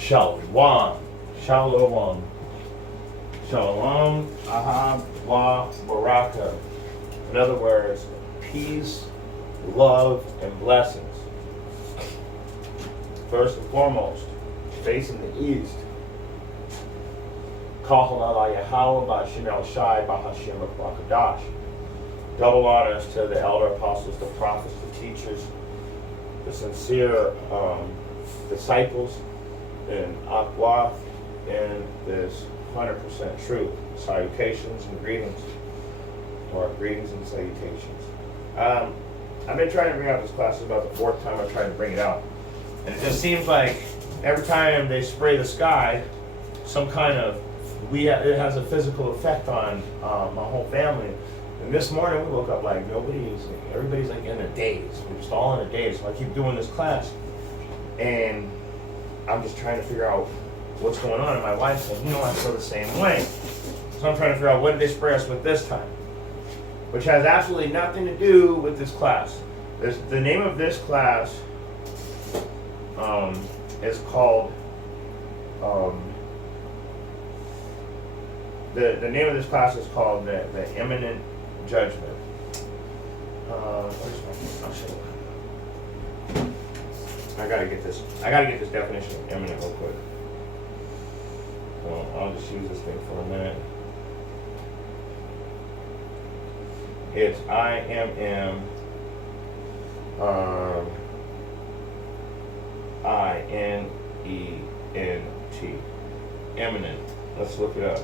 Shalom. Shalom. Shalom. Ahab wa baraka. In other words, peace, love, and blessings. First and foremost, facing the east. Kahal ala Yahweh ba'Shem El Shai ba'Hashem Rakadash. Double honors to the elder apostles, the prophets, the teachers, the sincere disciples in Akwath in this 100% truth. Salutations and greetings, or greetings and salutations. I've been trying to bring out this class. It's about the fourth time I've tried to bring it out. And it just seems like every time they spray the sky, some kind of, it has a physical effect on my whole family. And this morning we woke up like everybody's like in a daze. We're just all in a daze. So I keep doing this class. And I'm just trying to figure out what's going on. And my wife said, I feel the same way. So I'm trying to figure out what did they spray us with this time? Which has absolutely nothing to do with this class. The name of this class is called, the name of this class is called the Imminent Judgment. I'll show you. I gotta get this definition of imminent real quick. Well, I'll just use this thing for a minute. It's IMM INENT. Imminent. Let's look it up.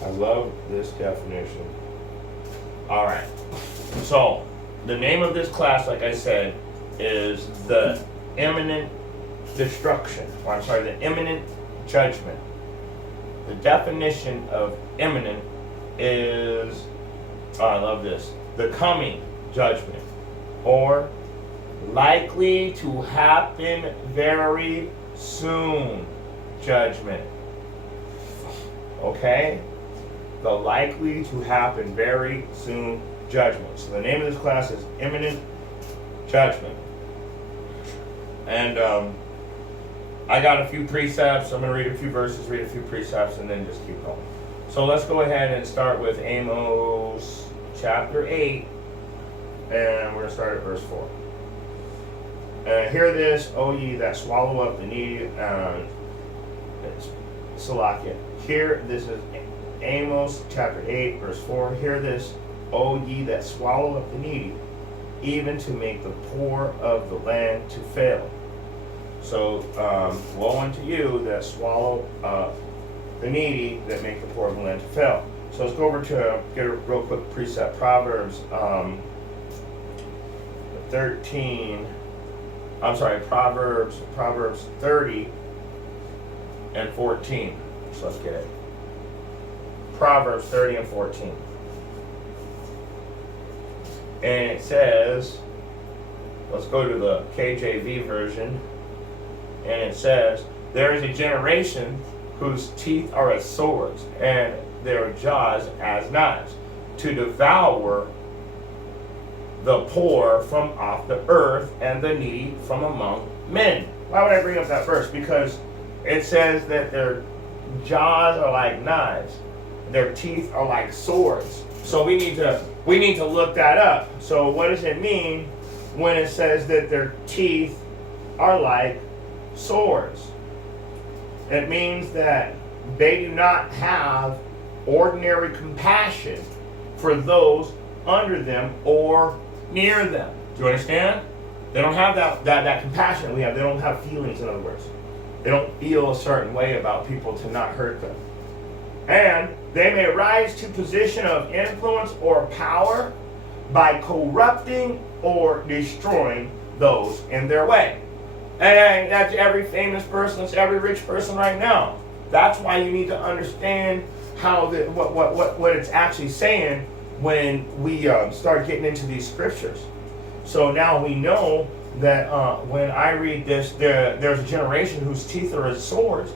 I love this definition. All right. So, the name of this class, like I said, is the imminent destruction. The imminent judgment. The definition of imminent is, I love this, the coming judgment, or likely to happen very soon judgment. Okay? The likely to happen very soon judgment. So the name of this class is Imminent Judgment. And I got a few precepts. I'm going to read a few verses, read a few precepts, and then just keep going. So let's go ahead and start with Amos chapter 8. And we're going to start at verse 4. Hear this, O ye that swallow up the needy. Salakia. Here, this is Amos chapter 8, verse 4. Hear this, O ye that swallow up the needy, even to make the poor of the land to fail. So, woe unto you that swallow the needy, that make the poor of the land to fail. So let's go over to get a real quick precept. Proverbs 30 and 14. So let's get it. Proverbs 30 and 14. And it says, let's go to the KJV version. And it says, there is a generation whose teeth are as swords, and their jaws as knives, to devour the poor from off the earth and the needy from among men. Why would I bring up that verse? Because it says that their jaws are like knives. Their teeth are like swords. So we need to look that up. So what does it mean when it says that their teeth are like swords? It means that they do not have ordinary compassion for those under them or near them. Do you understand? They don't have that compassion we have. They don't have feelings, in other words. They don't feel a certain way about people to not hurt them. And they may rise to position of influence or power by corrupting or destroying those in their way. And that's every famous person, that's every rich person right now. That's why you need to understand how what it's actually saying when we start getting into these scriptures. So now we know that when I read this, there's a generation whose teeth are as swords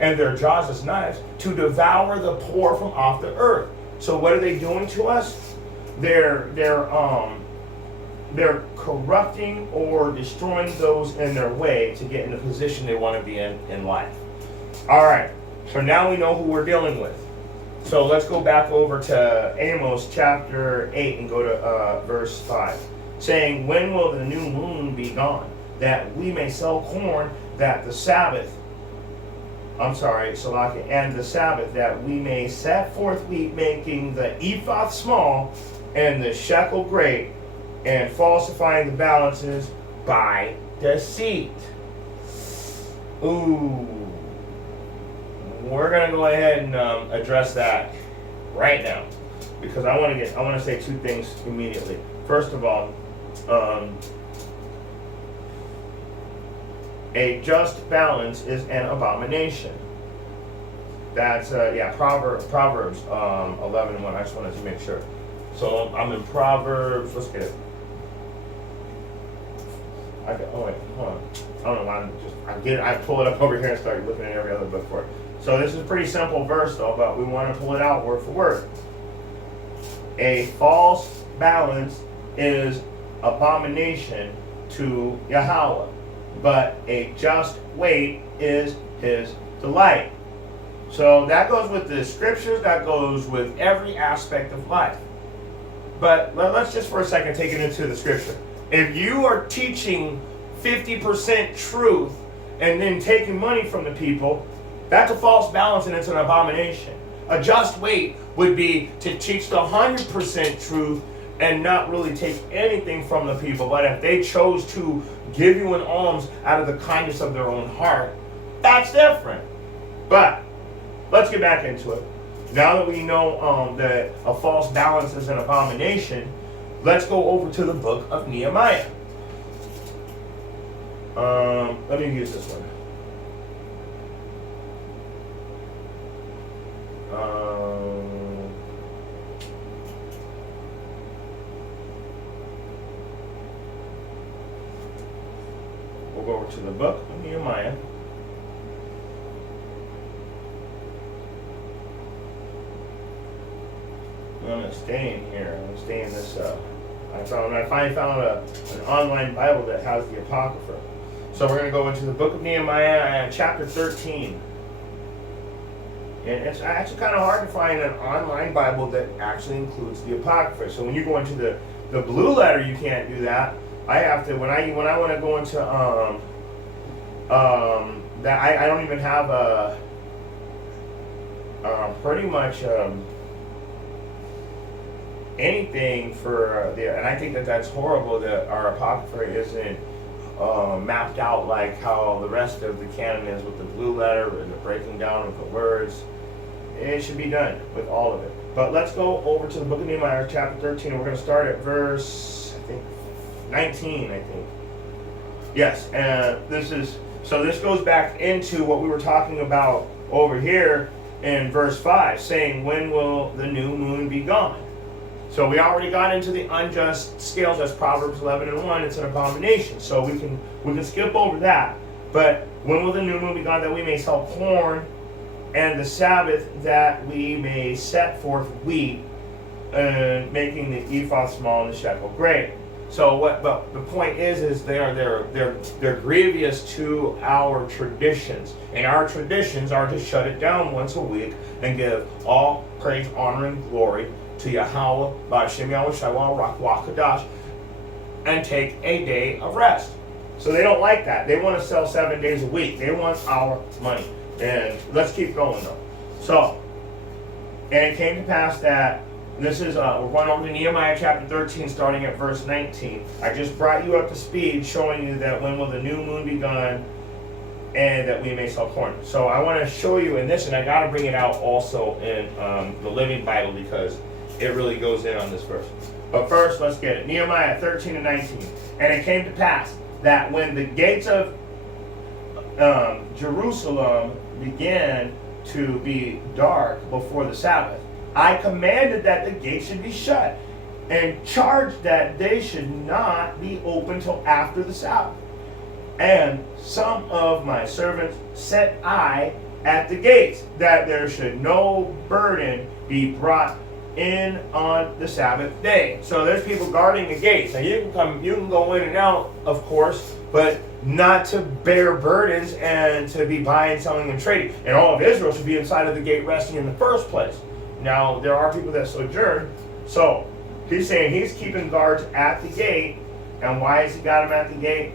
and their jaws as knives, to devour the poor from off the earth. So what are they doing to us? They're they're corrupting or destroying those in their way to get in the position they want to be in life. All right, so now we know who we're dealing with. So let's go back over to Amos chapter 8 and go to verse 5. Saying, when will the new moon be gone, that we may sell corn, that the Sabbath, Salaki, and the Sabbath, that we may set forth wheat, making the ephah small and the shekel great, and falsifying the balances by deceit. Ooh. We're gonna go ahead and address that right now, because I want to say two things immediately. First of all, a just balance is an abomination. That's Proverbs 11:1. I just wanted to make sure. So I'm in Proverbs. Let's get it. Hold on. I don't know why I pull it up over here and start looking at every other book for it. So this is a pretty simple verse though, but we want to pull it out word for word. A false balance is abomination to Yahweh, but a just weight is his delight. So that goes with the scriptures, that goes with every aspect of life. But let's just for a second take it into the scripture. If you are teaching 50% truth and then taking money from the people, that's a false balance and it's an abomination. A just weight would be to teach the 100% truth and not really take anything from the people. But if they chose to give you an alms out of the kindness of their own heart, that's different. But let's get back into it. Now that we know that a false balance is an abomination, let's go over to the book of Nehemiah. Let me use this one. We'll go over to the book of Nehemiah. I'm going to stay in here. I'm going to stay in this. I finally found an online Bible that has the Apocrypha. So we're going to go into the book of Nehemiah, chapter 13. And it's actually kind of hard to find an online Bible that actually includes the Apocrypha. So when you go into the blue letter, you can't do that. I have to when I want to go into that I don't even have a pretty much anything for and I think that's horrible that our Apocrypha isn't mapped out like how the rest of the canon is with the blue letter and the breaking down of the words. It should be done with all of it. But let's go over to the book of Nehemiah, chapter 13, and we're going to start at verse, 19, I think. Yes, and this goes back into what we were talking about over here in verse 5, saying, when will the new moon be gone? So we already got into the unjust scales. That's Proverbs 11:1. It's an abomination. So we can skip over that. But when will the new moon be gone, that we may sell corn, and the Sabbath, that we may set forth wheat, making the ephah small and the shekel great. So but the point is they're grievous to our traditions, and our traditions are to shut it down once a week and give all praise, honor, and glory to Yahweh, B'Shem Yahweh Shawah Rakwa and take a day of rest. So they don't like that. They want to sell 7 days a week. They want our money. And let's keep going though. So, and it came to pass that this is we're going over to Nehemiah chapter 13, starting at verse 19. I just brought you up to speed, showing you that when will the new moon be gone, and that we may sell corn. So I want to show you in this, and I got to bring it out also in the Living Bible because it really goes in on this verse. But first, let's get it. Nehemiah 13 and 19. And it came to pass that when the gates of Jerusalem began to be dark before the Sabbath, I commanded that the gates should be shut, and charged that they should not be open till after the Sabbath. And some of my servants set I at the gates, that there should no burden be brought in on the Sabbath day. So there's people guarding the gates. Now you can go in and out, of course, but not to bear burdens and to be buying, selling, and trading. And all of Israel should be inside of the gate resting in the first place. Now there are people that sojourn. So he's saying he's keeping guards at the gate. And why has he got them at the gate?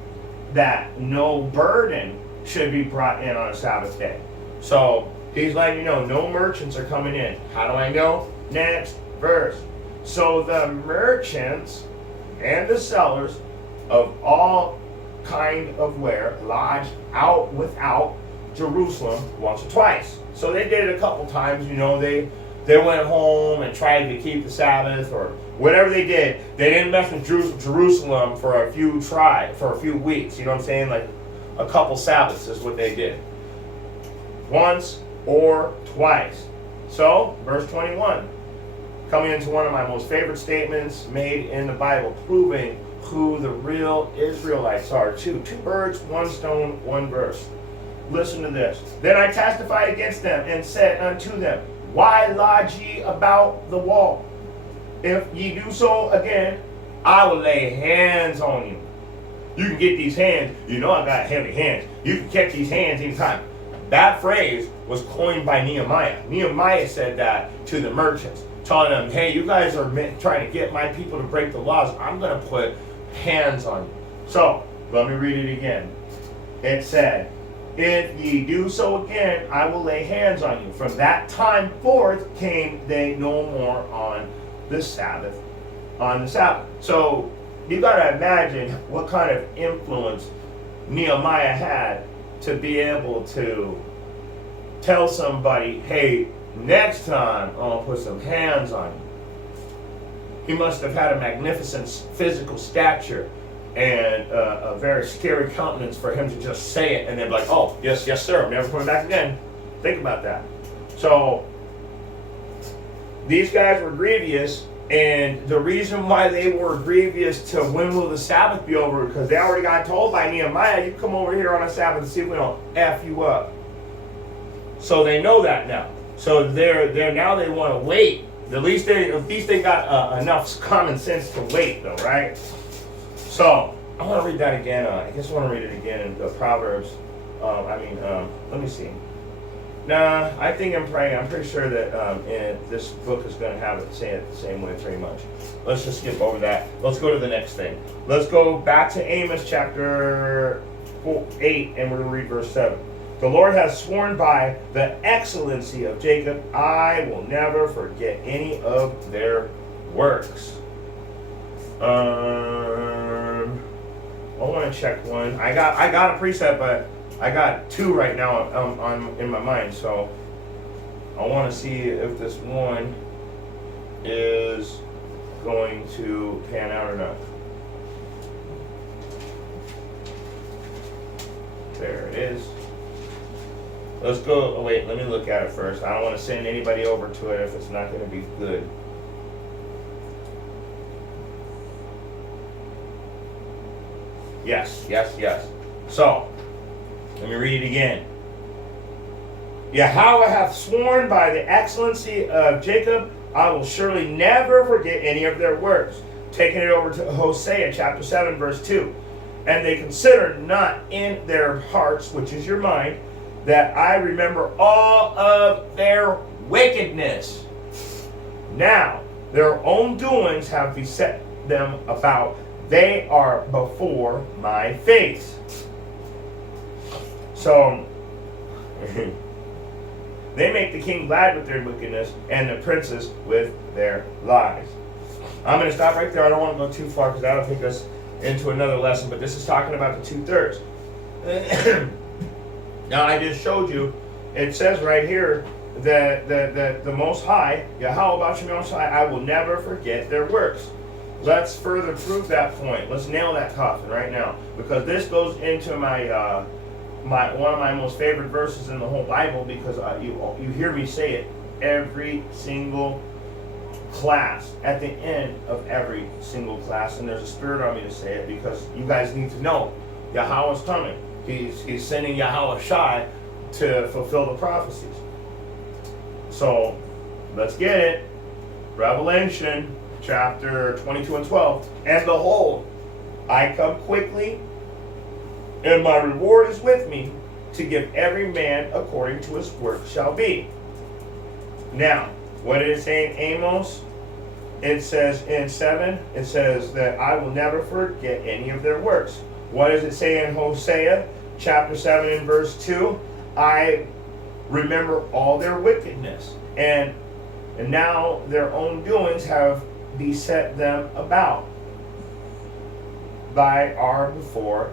That no burden should be brought in on a Sabbath day. So he's letting you know no merchants are coming in. How do I know? Next verse. So the merchants and the sellers of all kind of ware lodged out without Jerusalem once or twice. So they did it a couple times. They went home and tried to keep the Sabbath or whatever they did. They didn't mess with Jerusalem for a few weeks. You know what I'm saying? Like a couple Sabbaths is what they did. Once or twice. So, verse 21, coming into one of my most favorite statements made in the Bible, proving who the real Israelites are. Two birds, one stone, one verse. Listen to this. Then I testified against them and said unto them, why lodge ye about the wall? If ye do so again, I will lay hands on you. You can get these hands. I got heavy hands. You can catch these hands anytime. That phrase was coined by Nehemiah. Nehemiah said that to the merchants, telling them, hey, you guys are trying to get my people to break the laws. I'm going to put hands on you. So, let me read it again. It said, if ye do so again, I will lay hands on you. From that time forth came they no more on the Sabbath. So, you got to imagine what kind of influence Nehemiah had to be able to tell somebody, hey, next time I'm going to put some hands on you. He must have had a magnificent physical stature and a very scary countenance for him to just say it and then be like, oh, yes, sir, I'm never coming back again. Think about that. So these guys were grievous, and the reason why they were grievous to when will the Sabbath be over, because they already got told by Nehemiah, you come over here on a Sabbath and see if we don't F you up. So they know that now. So they're now they want to wait. At least they got enough common sense to wait, though, right? So I want to read that again. I guess I want to read it again in the Proverbs. Let me see. Nah, I think I'm pretty sure that this book is going to have it say it the same way pretty much. Let's just skip over that. Let's go to the next thing. Let's go back to Amos chapter 8, and we're going to read verse 7. The Lord has sworn by the excellency of Jacob, I will never forget any of their works. I want to check one. I got a precept, but I got two right now in my mind, so I want to see if this one is going to pan out or not. There it is. Let's go. Oh, wait, let me look at it first. I don't want to send anybody over to it if it's not going to be good. Yes. So, let me read it again. Yahweh hath sworn by the excellency of Jacob, I will surely never forget any of their works. Taking it over to Hosea chapter 7, verse 2. And they consider not in their hearts, which is your mind, that I remember all of their wickedness. Now, their own doings have beset them about. They are before my face. So, they make the king glad with their wickedness and the princes with their lies. I'm going to stop right there. I don't want to go too far because that'll take us into another lesson, but this is talking about the 2/3. Now, I just showed you, it says right here that the Most High, Yahweh Most High, I will never forget their works. Let's further prove that point. Let's nail that coffin right now, because this goes into my one of my most favorite verses in the whole Bible, because you hear me say it every single class, at the end of every single class, and there's a spirit on me to say it because you guys need to know Yahweh's coming. He's sending Yahweh Shai to fulfill the prophecies. So let's get it. Revelation chapter 22 and 12. And behold, I come quickly, and my reward is with me, to give every man according to his work shall be. Now, what did it say in Amos? It says in 7, it says that I will never forget any of their works. What does it say in Hosea chapter 7 and verse 2? I remember all their wickedness, and now their own doings have beset them about. They are before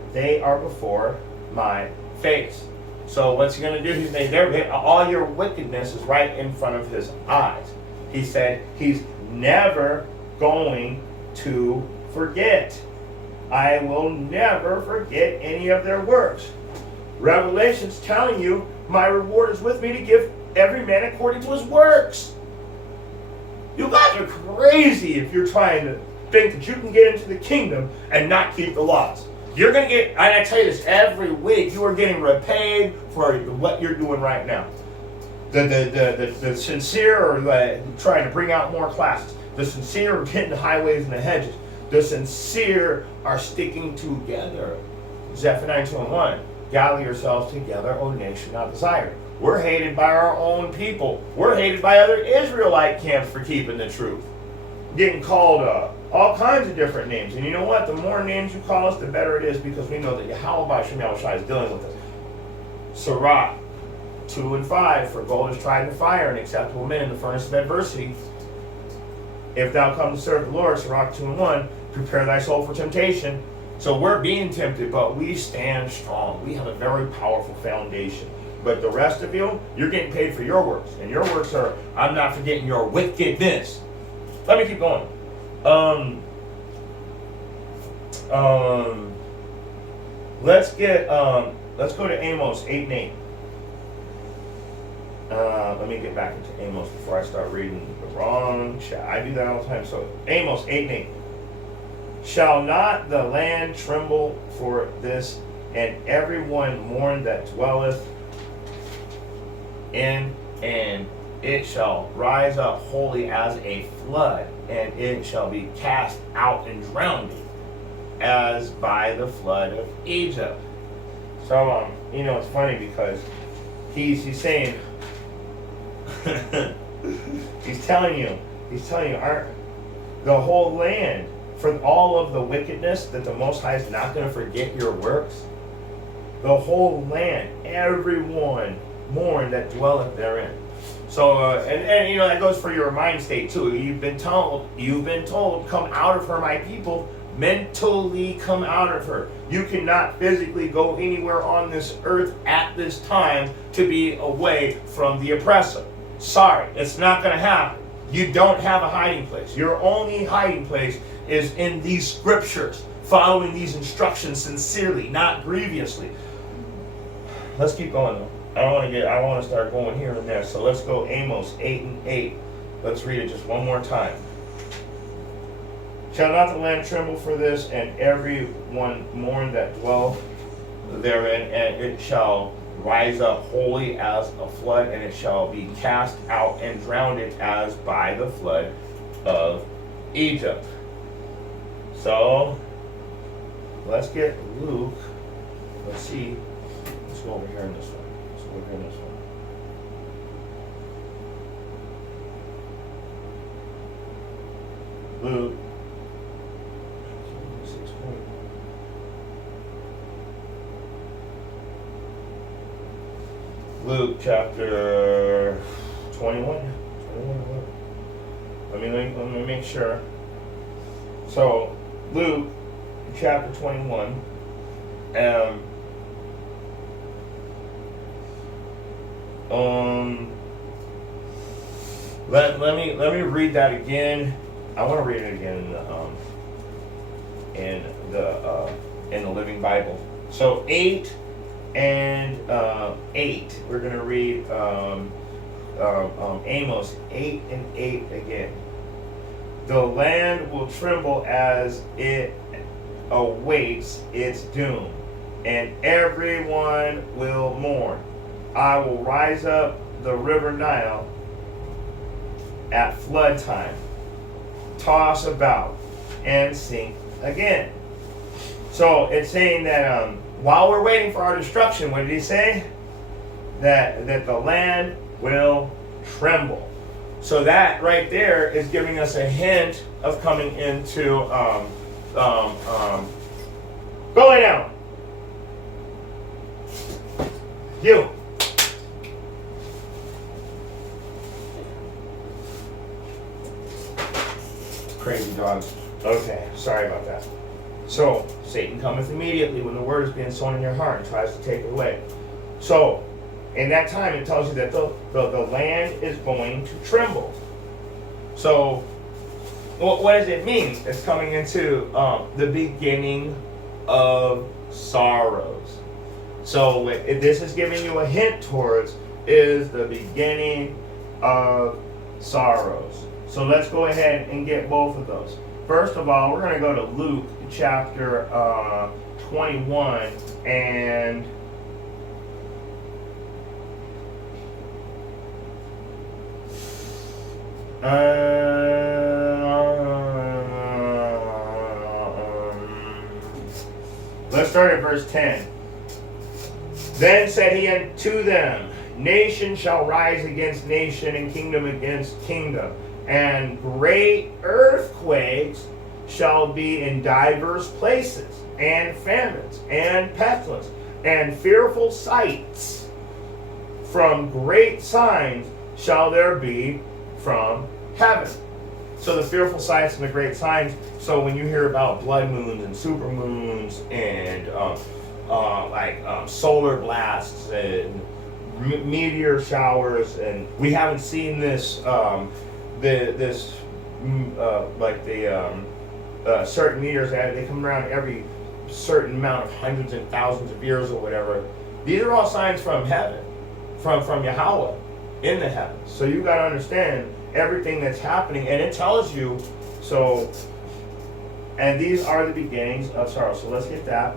my face. So what's he going to do? He's saying, all your wickedness is right in front of his eyes. He said he's never going to forget. I will never forget any of their works. Revelation's telling you, my reward is with me to give every man according to his works. You guys are crazy if you're trying to think that you can get into the kingdom and not keep the laws. You're going to get, and I tell you this, every week you are getting repaid for what you're doing right now. The sincere are trying to bring out more classes. The sincere are getting the highways and the hedges. The sincere are sticking together. Zephaniah 2:1. Gather yourselves together, O nation not desired. We're hated by our own people. We're hated by other Israelite camps for keeping the truth. Getting called all kinds of different names. And you know what? The more names you call us, the better it is, because we know that Yahweh Shai is dealing with us. Sirach 2 and 5. For gold is tried in fire, and acceptable men in the furnace of adversity. If thou come to serve the Lord, Sirach 2 and 1, prepare thy soul for temptation. So we're being tempted, but we stand strong. We have a very powerful foundation. But the rest of you, you're getting paid for your works. And your works are, I'm not forgetting your wickedness. Let me keep going. Let's go to Amos 8 and 8. Let me get back into Amos before I start reading the wrong chat. I do that all the time. So Amos 8 and 8. Shall not the land tremble for this, and everyone mourn that dwelleth in, and it shall rise up wholly as a flood, and it shall be cast out and drowned, as by the flood of Egypt. So, it's funny because he's saying, he's telling you, the whole land, for all of the wickedness, that the Most High is not going to forget your works. The whole land, everyone mourn that dwelleth therein. So, and that goes for your mind state too. You've been told, come out of her, my people. Mentally come out of her. You cannot physically go anywhere on this earth at this time to be away from the oppressor. Sorry, it's not going to happen. You don't have a hiding place. Your only hiding place is in these scriptures, following these instructions sincerely, not grievously. Let's keep going though. I want to start going here and there. So let's go Amos 8 and 8. Let's read it just one more time. Shall not the land tremble for this, and every one mourn that dwell therein, and it shall rise up wholly as a flood, and it shall be cast out and drowned as by the flood of Egypt. So let's get Luke. Let's see. Let's go over here in this one. Luke. Luke chapter 21. Let me make sure. So Luke chapter 21. Let me read that again. I want to read it again in the Living Bible. So 8 and 8. We're going to read Amos 8 and 8 again. The land will tremble as it awaits its doom, and everyone will mourn. I will rise up the river Nile at flood time, toss about, and sink again. So it's saying that while we're waiting for our destruction, what did he say? That the land will tremble. So that right there is giving us a hint of coming into going down. You. Crazy dogs. Okay, sorry about that. So, Satan cometh immediately when the word is being sown in your heart and tries to take it away. So, in that time, it tells you that the land is going to tremble. So, what does it mean? It's coming into the beginning of sorrows. So, this is giving you a hint towards is the beginning of sorrows. So, let's go ahead and get both of those. First of all, we're going to go to Luke chapter 21 and let's start at verse 10. Then said he unto them, nation shall rise against nation, and kingdom against kingdom, and great earthquakes shall be in divers places, and famines, and pestilence, and fearful sights. From great signs shall there be from heaven. So the fearful sights and the great signs. So when you hear about blood moons and super moons and solar blasts and meteor showers, and we haven't seen this certain meteors, they come around every certain amount of hundreds and thousands of years or whatever. These are all signs from heaven, from Yahweh in the heavens. So you got to understand everything that's happening, and it tells you. So, and these are the beginnings of sorrow. So let's get that.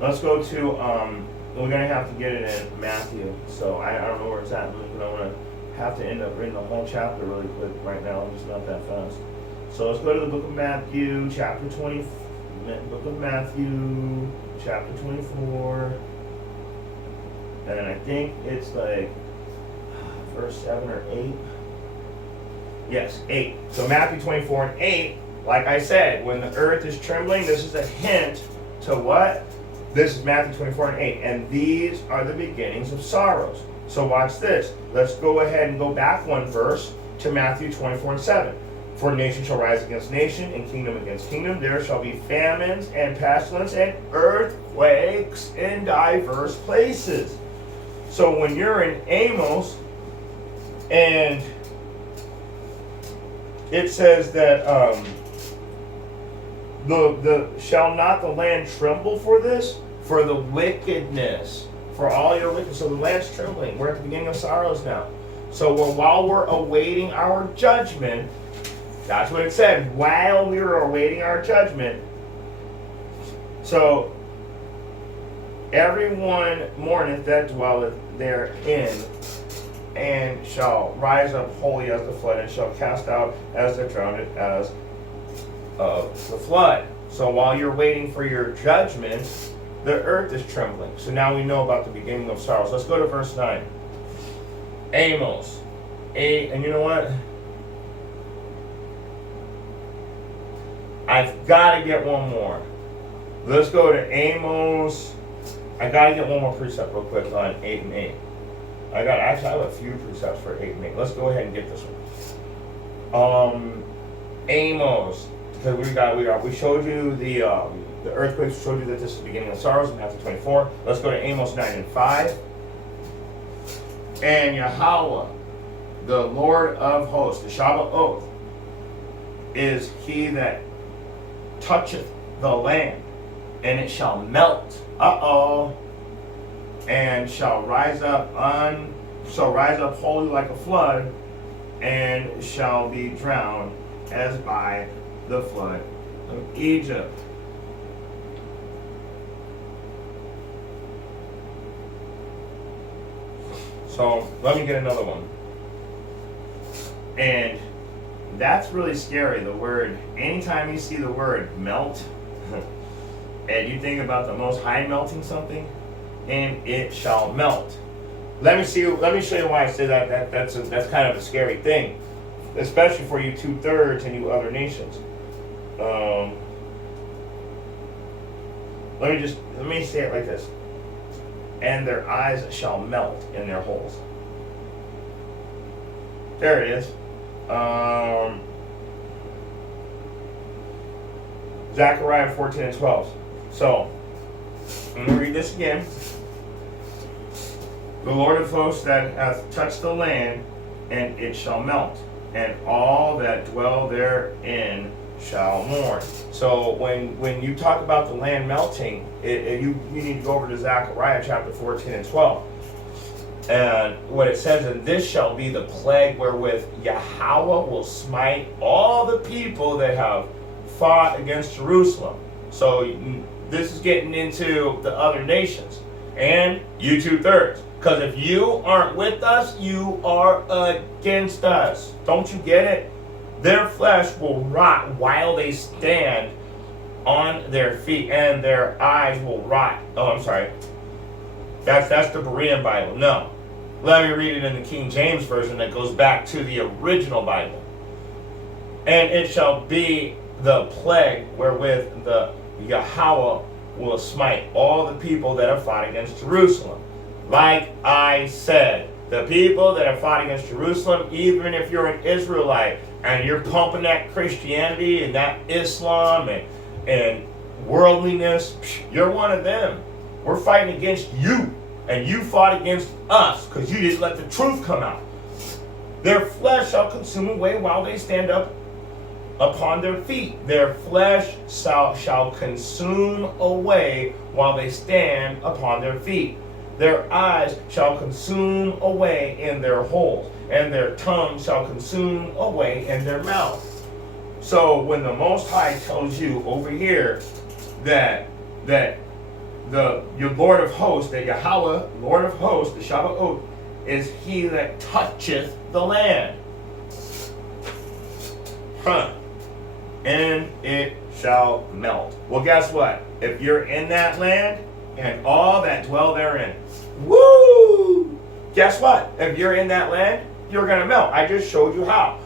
Let's go to we're gonna have to get it in Matthew. So I don't know where it's at, but I'm gonna have to end up reading the whole chapter really quick right now. I'm just not that fast. So let's go to the book of Matthew, chapter 20. Book of Matthew, chapter 24, and I think it's like verse 7 or 8. Yes, 8. So Matthew 24 and 8, like I said, when the earth is trembling, this is a hint to what? This is Matthew 24 and 8, and these are the beginnings of sorrows. So watch this. Let's go ahead and go back one verse to Matthew 24 and 7. For nation shall rise against nation, and kingdom against kingdom. There shall be famines and pestilence and earthquakes in diverse places. So when you're in Amos, and it says that shall not the land tremble for this? For the wickedness, for all your wickedness. So the land's trembling. We're at the beginning of sorrows now. So while we're awaiting our judgment, that's what it said, while we were awaiting our judgment. So, everyone mourneth that dwelleth therein, and shall rise up wholly as the flood, and shall cast out as the drowned as of the flood. So while you're waiting for your judgment, the earth is trembling. So now we know about the beginning of sorrows. Let's go to verse 9. Amos 8, and you know what? I've got to get one more. Let's go to Amos. I got to get one more precept real quick on 8 and 8. I have a few precepts for 8 and 8. Let's go ahead and get this one. Amos, because we showed you the earthquakes. We showed you that this is the beginning of sorrows in Matthew 24. Let's go to Amos 9 and 5. And Yahweh, the Lord of hosts, the Shabbat oath, is he that toucheth the land, and it shall melt. And shall rise up wholly like a flood, and shall be drowned as by the flood of Egypt. So let me get another one. And that's really scary. The word, anytime you see the word melt, and you think about the Most High melting something, and it shall melt. Let me show you why I say that. That's kind of a scary thing, especially for you 2/3 and you other nations. Let me say it like this. And their eyes shall melt in their holes. There it is. Zechariah 14 and 12. So, I'm going to read this again. The Lord of hosts that hath touched the land, and it shall melt, and all that dwell therein shall mourn. So when you talk about the land melting, you need to go over to Zechariah chapter 14 and 12. And what it says, and this shall be the plague wherewith Yahweh will smite all the people that have fought against Jerusalem. So this is getting into the other nations. And you 2/3. Because if you aren't with us, you are against us. Don't you get it? Their flesh will rot while they stand on their feet, and their eyes will rot. Oh, I'm sorry. That's the Berean Bible. No. Let me read it in the King James Version that goes back to the original Bible. And it shall be the plague wherewith the Yahweh will smite all the people that have fought against Jerusalem. Like I said, the people that have fought against Jerusalem, even if you're an Israelite and you're pumping that Christianity and that Islam and worldliness, you're one of them. We're fighting against you, and you fought against us because you didn't let the truth come out. Their flesh shall consume away while they stand up upon their feet. Their flesh shall consume away while they stand upon their feet. Their eyes shall consume away in their holes, and their tongue shall consume away in their mouth. So when the Most High tells you over here that your Lord of hosts, that Yahweh, Lord of hosts, the Shabbat, is he that toucheth the land. And it shall melt. Well, guess what? If you're in that land and all that dwell therein, woo! Guess what? If you're in that land, you're going to melt. I just showed you how.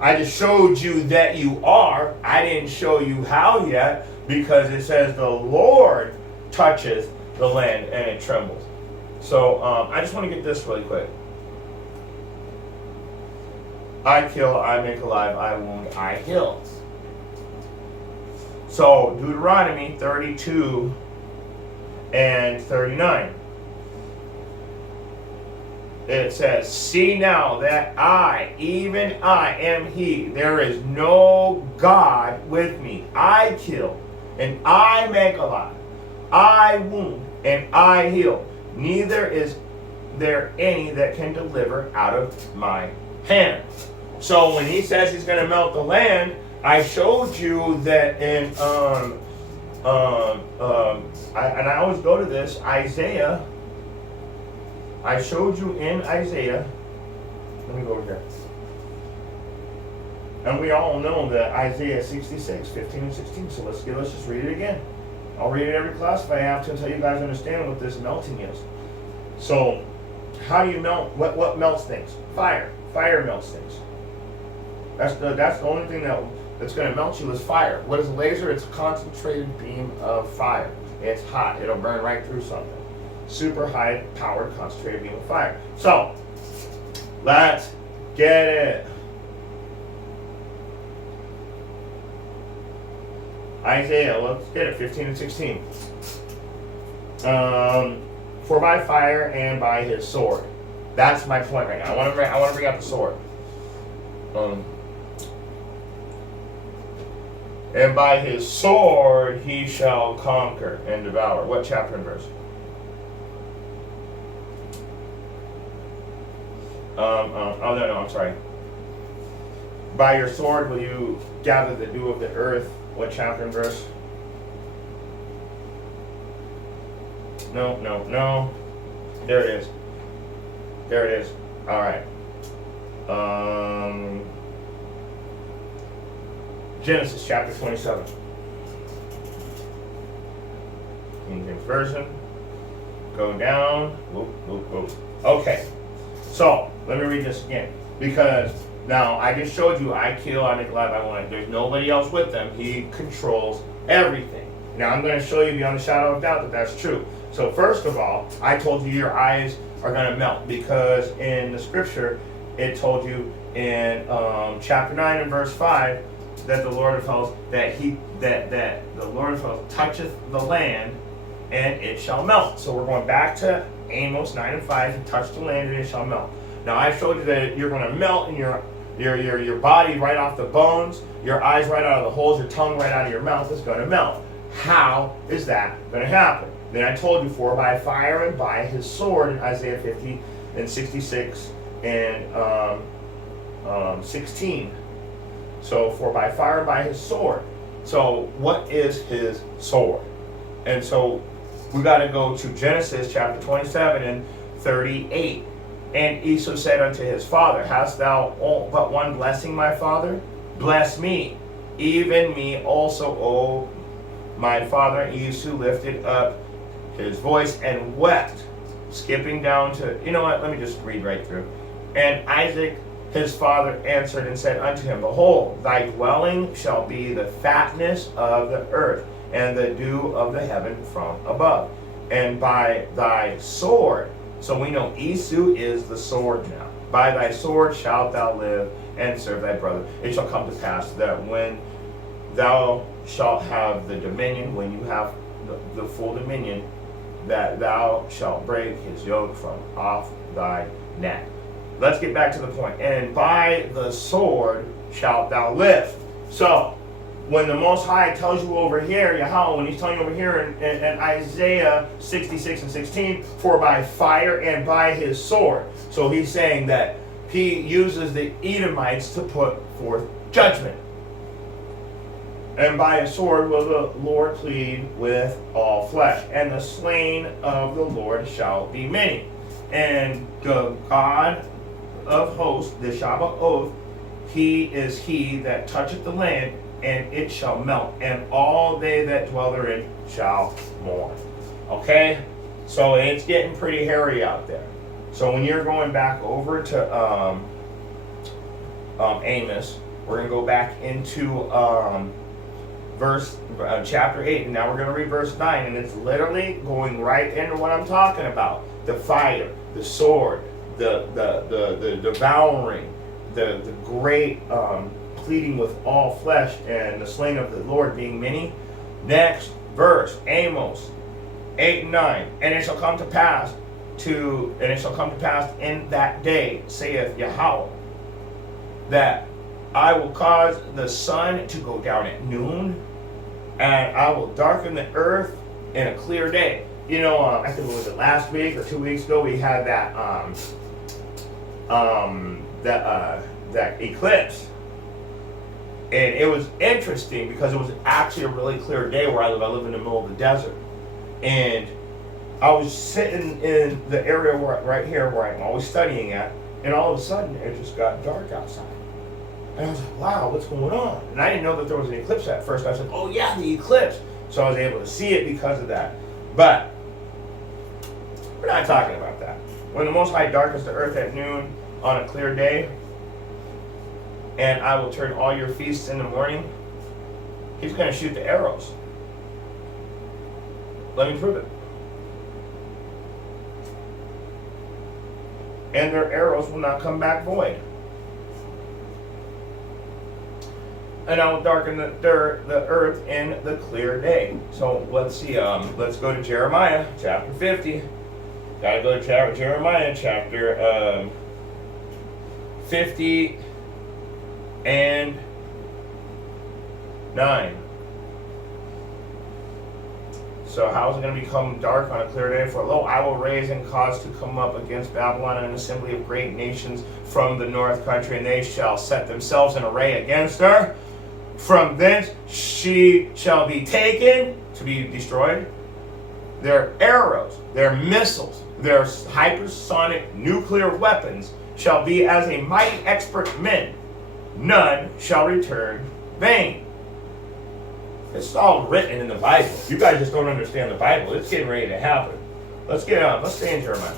I just showed you that you are. I didn't show you how yet, because it says the Lord toucheth the land and it trembles. So I just want to get this really quick. I kill, I make alive, I wound, I heal. So Deuteronomy 32 and 39. It says, see now that I, even I, am he. There is no God with me. I kill, and I make alive. I wound, and I heal. Neither is there any that can deliver out of my hand. So when he says he's going to melt the land, I showed you that in, and I always go to this, Isaiah. I showed you in Isaiah. Let me go over here. And we all know that Isaiah 66, 15 and 16. So let's just read it again. I'll read it every class if I have to until you guys understand what this melting is. So, how do you melt? What melts things? Fire. Fire melts things. That's the only thing that's going to melt you is fire. What is a laser? It's a concentrated beam of fire. It's hot. It'll burn right through something. Super high powered concentrated beam of fire. So, let's get it. Isaiah, let's get it, 15 and 16. For by fire and by his sword. That's my point right now. I want to bring out the sword. And by his sword he shall conquer and devour. What chapter and verse? No, I'm sorry. By your sword will you gather the dew of the earth. What chapter and verse? No. There it is. There it is. All right. Genesis chapter 27. King James Version. Go down. Whoop, whoop, whoop. Okay. So, let me read this again. Because now I just showed you I kill, I make alive, I want. There's nobody else with them. He controls everything. Now I'm going to show you beyond the shadow of doubt that that's true. So first of all, I told you your eyes are going to melt because in the scripture it told you in chapter 9 and verse 5 that the Lord of hosts that the Lord of hosts toucheth the land and it shall melt. So we're going back to Amos 9 and 5. He touched the land and it shall melt. Now I showed you that you're going to melt in your body right off the bones, your eyes right out of the holes, your tongue right out of your mouth is going to melt. How is that going to happen? Then I told you, for by fire and by his sword in Isaiah 50 and 66 and 16. So for by fire and by his sword. So what is his sword? And so we got to go to Genesis chapter 27 and 38. And Esau said unto his father, hast thou but one blessing, my father? Bless me, even me also, O my father. And Esau lifted up his voice and wept, skipping down to, you know what, let me just read right through. And Isaac his father answered and said unto him, behold, thy dwelling shall be the fatness of the earth, and the dew of the heaven from above. And by thy sword, so we know Esau is the sword now. By thy sword shalt thou live and serve thy brother. It shall come to pass that when thou shalt have the dominion, when you have the full dominion, that thou shalt break his yoke from off thy neck. Let's get back to the point. And by the sword shalt thou live. So, when the Most High tells you over here, Yahweh, when he's telling you over here in Isaiah 66 and 16, for by fire and by his sword. So he's saying that he uses the Edomites to put forth judgment. And by his sword will the Lord plead with all flesh, and the slain of the Lord shall be many. And the God of hosts, the Shabbat oath, he is he that toucheth the land, and it shall melt, and all they that dwell therein shall mourn. Okay? So it's getting pretty hairy out there. So when you're going back over to Amos, we're going to go back into chapter 8, and now we're going to read verse 9, and it's literally going right into what I'm talking about. The fire, the sword, the devouring, the great pleading with all flesh, and the slain of the Lord being many. Next verse, Amos 8 and 9. And it shall come to pass in that day, saith Yahweh, that I will cause the sun to go down at noon, and I will darken the earth in a clear day. You know, I think it was last week or 2 weeks ago we had that eclipse. And it was interesting because it was actually a really clear day where I live. I live in the middle of the desert. And I was sitting in the area right here where I'm always studying at, and all of a sudden it just got dark outside. And I was like, wow, what's going on? And I didn't know that there was an eclipse at first. I was like, oh yeah, the eclipse. So I was able to see it because of that. But we're not talking about that. When the Most High darkens the earth at noon on a clear day, and I will turn all your feasts in the morning, he's going to shoot the arrows. Let me prove it. And their arrows will not come back void. And I will darken the earth in the clear day. So let's see. Let's go to Jeremiah chapter 50. Gotta go to Jeremiah chapter 50 and 9. So how is it going to become dark on a clear day? For lo, I will raise and cause to come up against Babylon an assembly of great nations from the north country, and they shall set themselves in array against her. From thence she shall be taken to be destroyed. Their arrows, their missiles, their hypersonic nuclear weapons shall be as a mighty expert men. None shall return vain. It's all written in the Bible. You guys just don't understand the Bible. It's getting ready to happen. Let's stay in Jeremiah.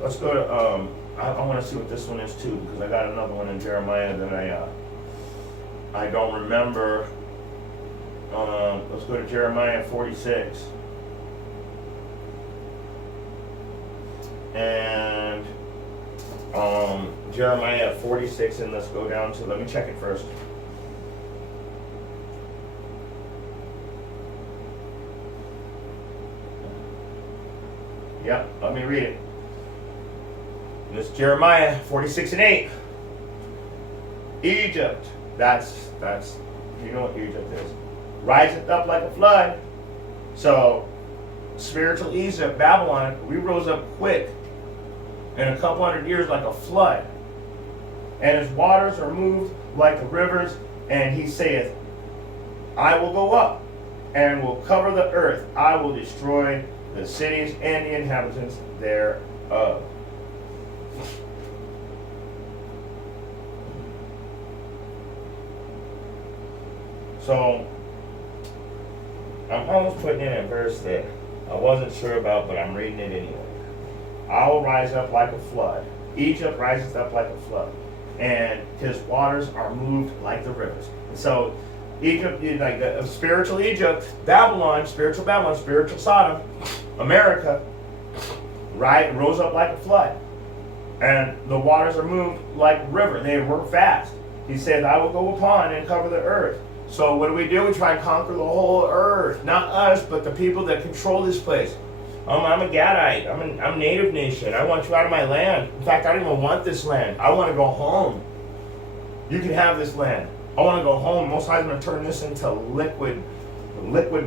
Let's go to, I want to see what this one is too, because I got another one in Jeremiah that I don't remember. Let's go to Jeremiah 46. And Jeremiah 46, and let's go down to, let me check it first. Yep, let me read it. This is Jeremiah 46 and 8. Egypt, that's you know what Egypt is. Riseth up like a flood. So spiritual Egypt, Babylon, we rose up quick in a couple hundred years like a flood. And his waters are moved like the rivers, and he saith, I will go up and will cover the earth. I will destroy the cities and the inhabitants thereof. So, I'm almost putting in a verse that I wasn't sure about, but I'm reading it anyway. I will rise up like a flood. Egypt rises up like a flood. And his waters are moved like the rivers. And so, Egypt, like the spiritual Egypt, Babylon, spiritual Sodom, America, rose up like a flood. And the waters are moved like a river. They were fast. He said, I will go upon and cover the earth. So what do? We try and conquer the whole earth. Not us, but the people that control this place. I'm a Gadite. I'm native nation. I want you out of my land. In fact, I don't even want this land. I want to go home. You can have this land. I want to go home. Most High's going to turn this into liquid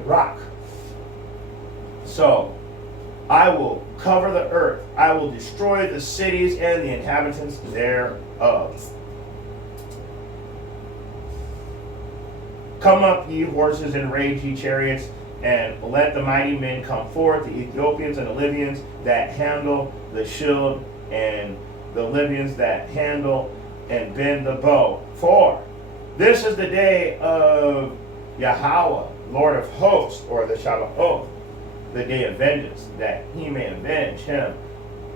rock. So, I will cover the earth. I will destroy the cities and the inhabitants thereof. Come up, ye horses, and rage, ye chariots, and let the mighty men come forth, the Ethiopians and the Libyans that handle the shield, and the Libyans that handle and bend the bow. For this is the day of Yahweh, Lord of hosts, or the Shabbat, the day of vengeance, that he may avenge him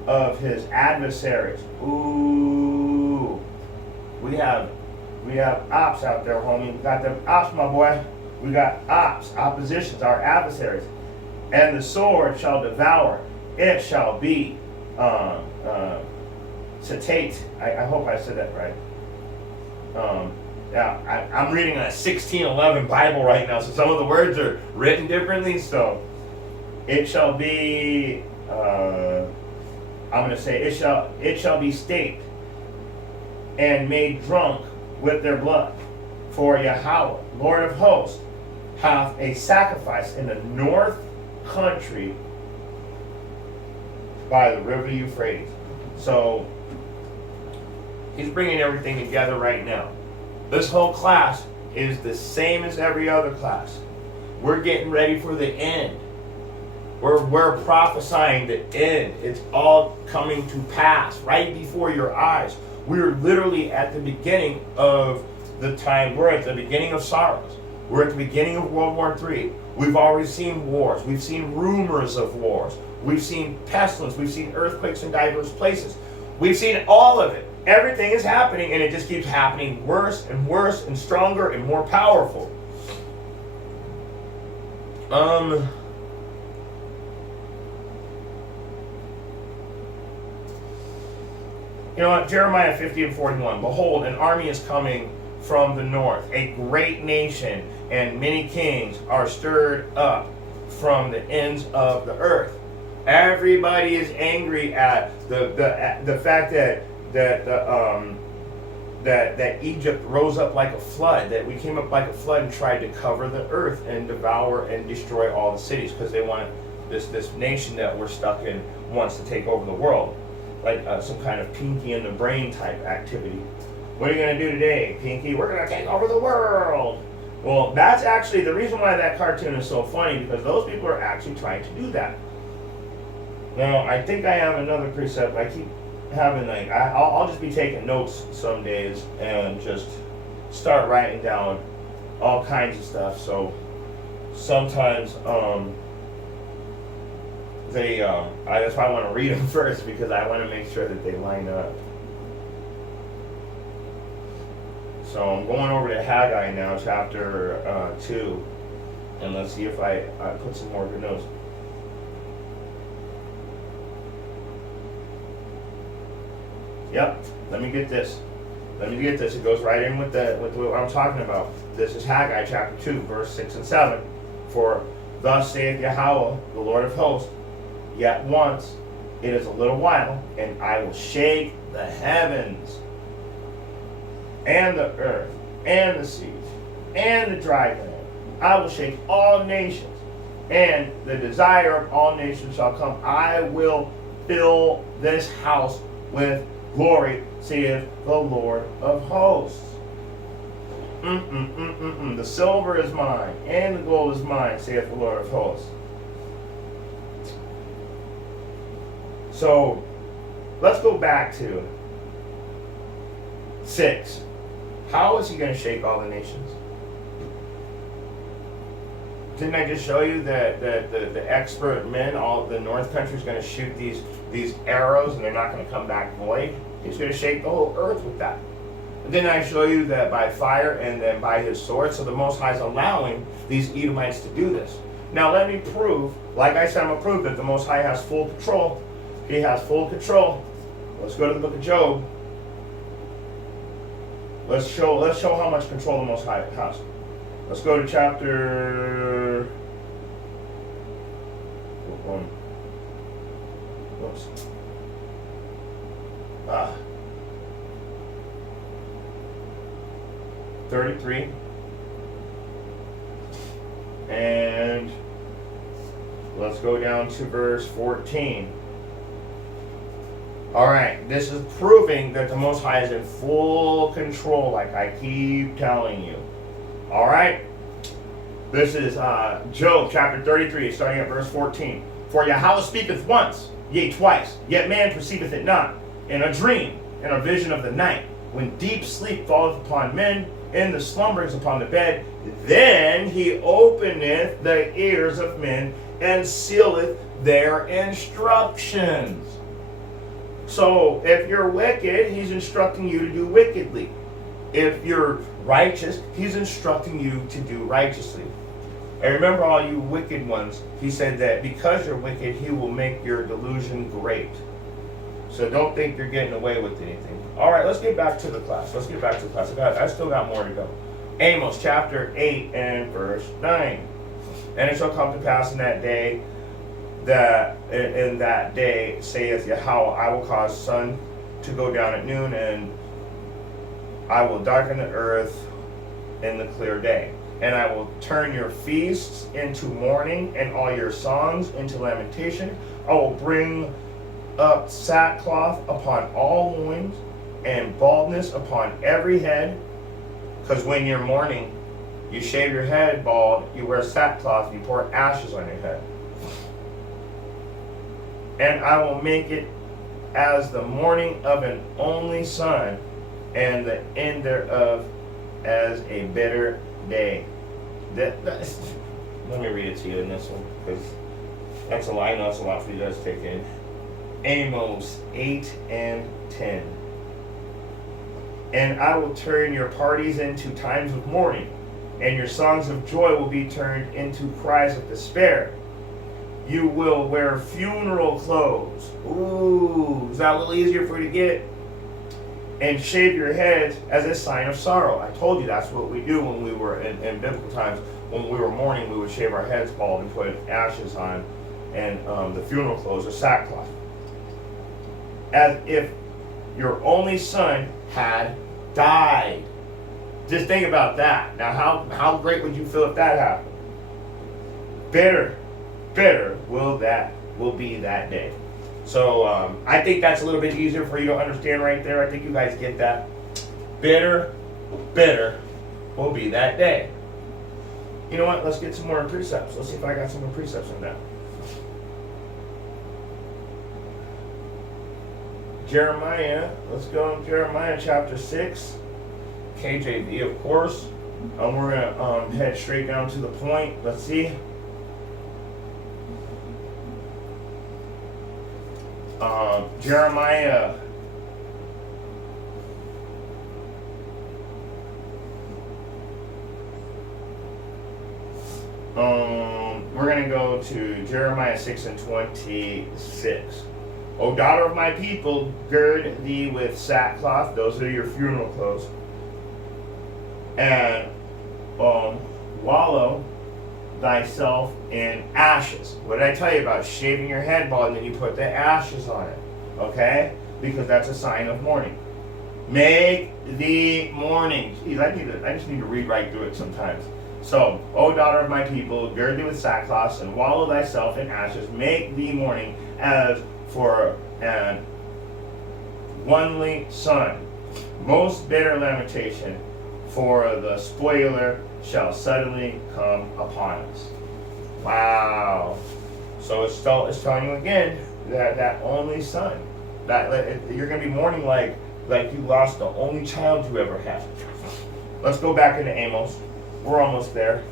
of his adversaries. Ooh, we have ops out there, homie. We got them ops, my boy. We got ops, oppositions, our adversaries. And the sword shall devour. It shall be satate. I hope I said that right. Yeah, I'm reading a 1611 Bible right now, so some of the words are written differently. So it shall be. I'm going to say it shall be staked and made drunk with their blood. For Yahweh, Lord of hosts, hath a sacrifice in the north country by the river Euphrates. So he's bringing everything together right now. This whole class is the same as every other class. We're getting ready for the end. We're prophesying the end. It's all coming to pass right before your eyes. We're literally at the beginning of the time. We're at the beginning of sorrows. We're at the beginning of World War III. We've already seen wars. We've seen rumors of wars. We've seen pestilence. We've seen earthquakes in diverse places. We've seen all of it. Everything is happening, and it just keeps happening worse and stronger and more powerful. You know what? Jeremiah 50 and 41. Behold, an army is coming from the north. A great nation and many kings are stirred up from the ends of the earth. Everybody is angry at the fact that Egypt rose up like a flood, that we came up like a flood and tried to cover the earth and devour and destroy all the cities, because they want this nation that we're stuck in wants to take over the world. Like some kind of Pinky in the Brain type activity. What are you going to do today, Pinky? We're going to take over the world. Well, that's actually the reason why that cartoon is so funny, because those people are actually trying to do that. Now, I think I have another precept. I keep having like I'll just be taking notes some days and just start writing down all kinds of stuff. So sometimes that's why I want to read them first, because I want to make sure that they line up. So I'm going over to Haggai now, chapter 2, and let's see if I put some more good notes. Yep, let me get this. It goes right in with what I'm talking about. This is Haggai chapter 2, verse 6 and 7. For thus saith Yahweh, the Lord of hosts, yet once it is a little while, and I will shake the heavens, and the earth, and the seas, and the dry land. I will shake all nations, and the desire of all nations shall come. I will fill this house with glory, saith the Lord of hosts. The silver is mine, and the gold is mine, saith the Lord of hosts. So, let's go back to 6. How is he going to shake all the nations? Didn't I just show you that the expert men, all the North country, is going to shoot these arrows and they're not going to come back void? He's going to shake the whole earth with that. And then I show you that by fire and then by his sword. So the Most High is allowing these Edomites to do this. Now let me prove, like I said, I'm going to prove that the Most High has full control. He has full control. Let's go to the book of Job. Let's show how much control the Most High has. Let's go to chapter. Whoops. 33. And let's go down to verse 14. Alright, this is proving that the Most High is in full control, like I keep telling you. Alright? This is Job chapter 33, starting at verse 14. For Yahweh speaketh once, yea twice, yet man perceiveth it not. In a dream, in a vision of the night, when deep sleep falleth upon men, in the slumberings upon the bed, then he openeth the ears of men, and sealeth their instructions. So, if you're wicked, he's instructing you to do wickedly. If you're righteous, he's instructing you to do righteously. And remember, all you wicked ones, he said that because you're wicked, he will make your delusion great. So don't think you're getting away with anything. All right, let's get back to the class. I still got more to go. Amos chapter 8 and verse 9. And it shall come to pass in that day, saith Yahweh, I will cause sun to go down at noon, and I will darken the earth in the clear day. And I will turn your feasts into mourning, and all your songs into lamentation. I will bring up sackcloth upon all loins, and baldness upon every head. Because when you're mourning, you shave your head bald, you wear sackcloth, you pour ashes on your head. And I will make it as the morning of an only son, and the end thereof as a bitter day. Let me read it to you in this one, because that's a lot. I know that's a lot for you guys to take in. Amos 8 and 10. And I will turn your parties into times of mourning, and your songs of joy will be turned into cries of despair. You will wear funeral clothes. Ooh, is that a little easier for you to get? And shave your heads as a sign of sorrow. I told you that's what we do when we were in biblical times. When we were mourning, we would shave our heads bald and put ashes on, and the funeral clothes are sackcloth. As if your only son had died. Just think about that. Now, how great would you feel if that happened? Bitter will be that day. So I think that's a little bit easier for you to understand right there. I think you guys get that. Bitter will be that day. You know what? Let's get some more precepts. Let's see if I got some more precepts on that. Jeremiah. Let's go to Jeremiah chapter 6. KJV, of course. We're going to head straight down to the point. Let's see. Jeremiah. We're going to go to Jeremiah 6 and 26. O daughter of my people, gird thee with sackcloth. Those are your funeral clothes. And wallow thyself in ashes. What did I tell you about shaving your head bald and then you put the ashes on it? Okay? Because that's a sign of mourning. Make thee mourning. I just need to read right through it sometimes. So, O daughter of my people, gird thee with sackcloth and wallow thyself in ashes. Make thee mourning as for an only son. Most bitter lamentation, for the spoiler shall suddenly come upon us. Wow. So it's telling you again that only son. That you're going to be mourning like you lost the only child you ever had. Let's go back into Amos. We're almost there.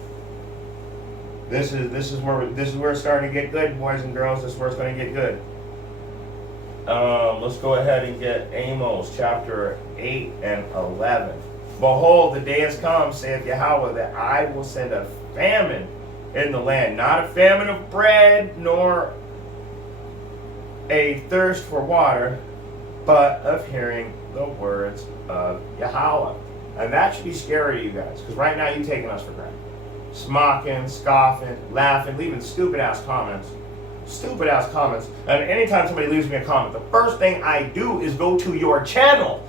This is where it's starting to get good, boys and girls. This is where it's going to get good. Let's go ahead and get Amos chapter 8 and 11. Behold, the day has come, saith Yahweh, that I will send a famine in the land, not a famine of bread, nor a thirst for water, but of hearing the words of Yahweh. And that should be scary to you guys, because right now you're taking us for granted. Smocking, scoffing, laughing, leaving stupid-ass comments. Stupid-ass comments. And anytime somebody leaves me a comment, the first thing I do is go to your channel.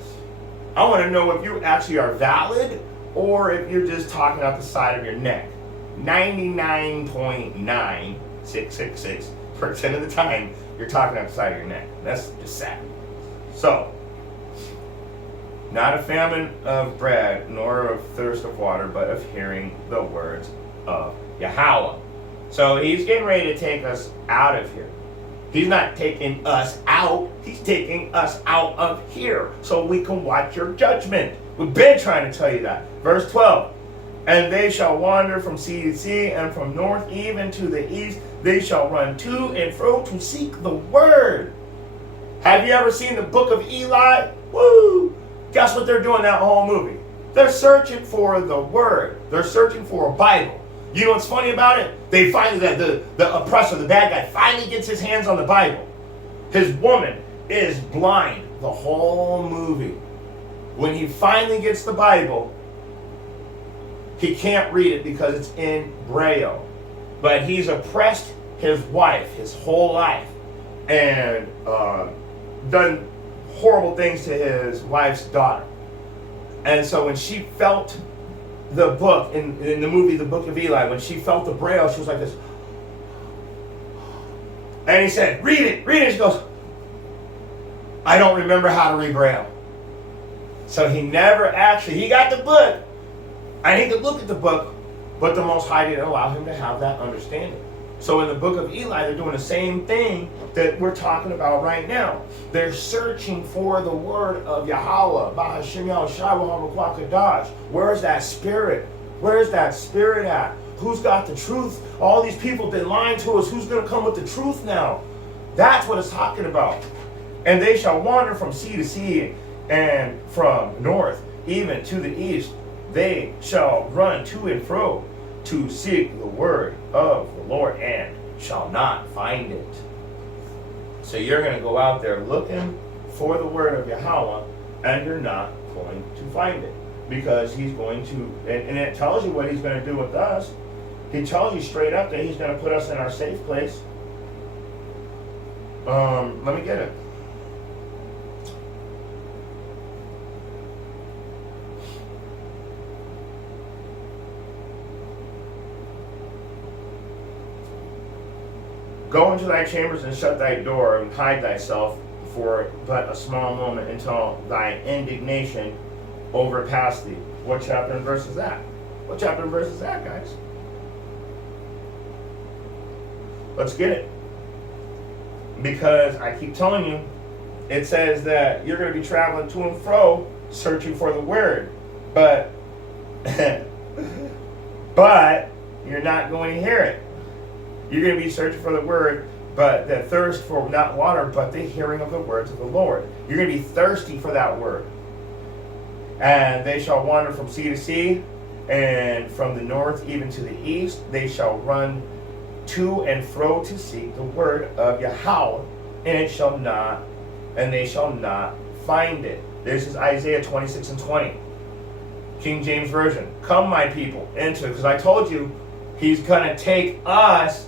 I want to know if you actually are valid or if you're just talking out the side of your neck. 99.9666% of the time, you're talking out the side of your neck. That's just sad. So, not a famine of bread, nor of thirst of water, but of hearing the words of Yahweh. So he's getting ready to take us out of here. He's not taking us out. He's taking us out of here so we can watch your judgment. We've been trying to tell you that. Verse 12. And they shall wander from sea to sea, and from north even to the east. They shall run to and fro to seek the word. Have you ever seen the book of Eli? Woo! Guess what they're doing that whole movie? They're searching for the word. They're searching for a Bible. You know what's funny about it? They finally, the oppressor, the bad guy, finally gets his hands on the Bible. His woman is blind the whole movie. When he finally gets the Bible, he can't read it because it's in Braille. But he's oppressed his wife his whole life and done horrible things to his wife's daughter. And so when she felt the book, in the movie The Book of Eli, when she felt the Braille, she was like this. And he said, read it. She goes, I don't remember how to read Braille. So he got the book, and he could look at the book, but the Most High didn't allow him to have that understanding. So in the book of Eli, they're doing the same thing that we're talking about right now. They're searching for the word of Yahweh. Where's that spirit? Where's that spirit at? Who's got the truth? All these people have been lying to us. Who's going to come with the truth now? That's what it's talking about. And they shall wander from sea to sea, and from north even to the east. They shall run to and fro to seek the word of the Lord, and shall not find it. So you're going to go out there looking for the word of Yahweh, and you're not going to find it. Because he's going to, and it tells you what he's going to do with us. He tells you straight up that he's going to put us in our safe place. Let me get it. Go into thy chambers and shut thy door and hide thyself for but a small moment until thy indignation overpass thee. What chapter and verse is that? What chapter and verse is that, guys? Let's get it. Because I keep telling you, it says that you're going to be traveling to and fro, searching for the word. But, but you're not going to hear it. You're going to be searching for the word, but the thirst for not water, but the hearing of the words of the Lord. You're going to be thirsty for that word. And they shall wander from sea to sea, and from the north even to the east. They shall run to and fro to seek the word of Yahweh, and they shall not find it. This is Isaiah 26 and 20. King James Version. Come, my people, into, because I told you, he's going to take us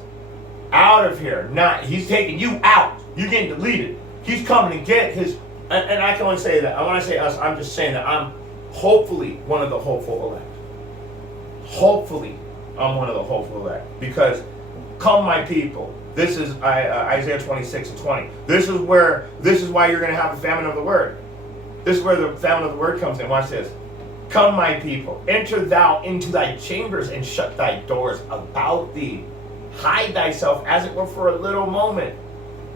out of here. He's taking you out. You're getting deleted. He's coming to get his, and I can only say that. When I say us, I'm just saying that I'm hopefully one of the hopeful elect. Hopefully, I'm one of the hopeful elect. Because, come, my people. This is Isaiah 26 and 20. This is why you're going to have a famine of the word. This is where the famine of the word comes in. Watch this. Come, my people, enter thou into thy chambers and shut thy doors about thee. Hide thyself as it were for a little moment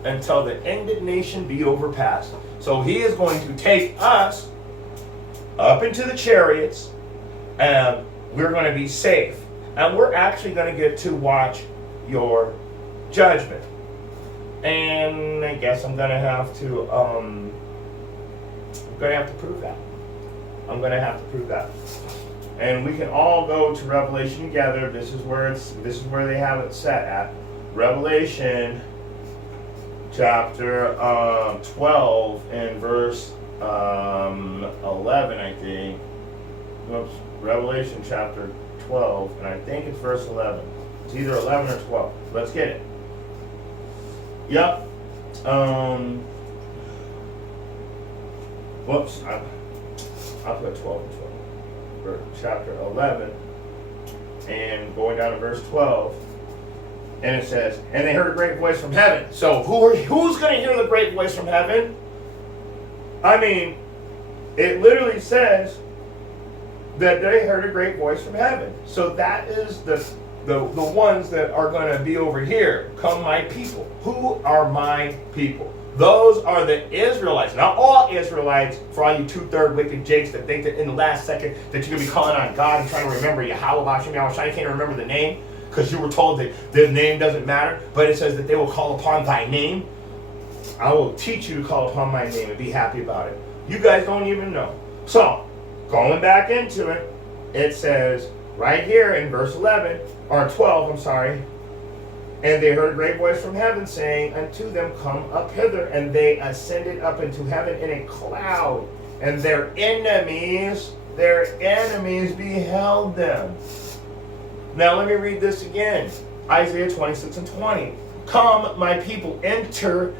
until the indignation be overpassed. So he is going to take us up into the chariots, and we're going to be safe. And we're actually going to get to watch your judgment. And I guess I'm going to have to prove that. I'm going to have to prove that. And we can all go to Revelation together. This is where they have it set at. Revelation chapter 12 and verse 11, I think. Oops. Revelation chapter 12, and I think it's verse 11. It's either 11 or 12. Let's get it. Yep. Whoops. I'll put 12 and 12. Chapter 11, and going down to verse 12, and it says, and they heard a great voice from heaven. So who's going to hear the great voice from heaven? I mean, it literally says that they heard a great voice from heaven. So that is the ones that are going to be over here. Come, my people. Who are my people? Those are the Israelites. Not all Israelites, for all you 2/3 wicked jakes that think that in the last second that you're going to be calling on God and trying to remember Yahweh, Hashem, Yahweh, I can't remember the name because you were told that the name doesn't matter, but it says that they will call upon thy name. I will teach you to call upon my name and be happy about it. You guys don't even know. So, going back into it, it says right here in verse 11, or 12, I'm sorry, and they heard a great voice from heaven saying unto them, come up hither. And they ascended up into heaven in a cloud. And their enemies beheld them. Now let me read this again. Isaiah 26 and 20. Come, my people, enter